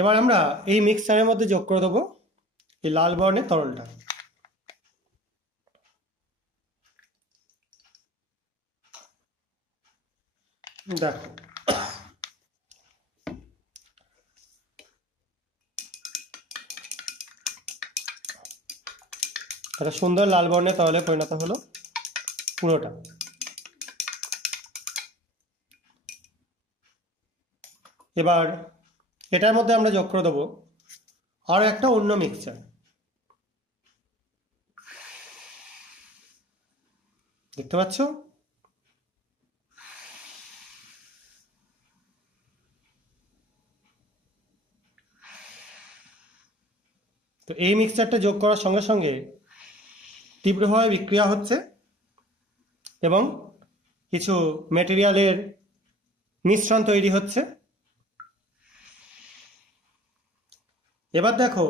এবার আমরা এই মিক্সচারের মধ্যে যোগ করে দেবো এই লাল বর্ণের তরলটা। দেখো একটা সুন্দর লাল বর্ণের তরলে পরিণত হলো পুরোটা। এবার এটার মধ্যে আমরা যোগ করে দেবো আরো একটা অন্য মিক্সচার। দেখতে পাচ্ছ? তো এই মিক্সচারটা যোগ করার সঙ্গে সঙ্গে তীব্রভাবে বিক্রিয়া হচ্ছে এবং কিছু মেটেরিয়ালের মিশ্রণ তৈরি হচ্ছে। এবার দেখো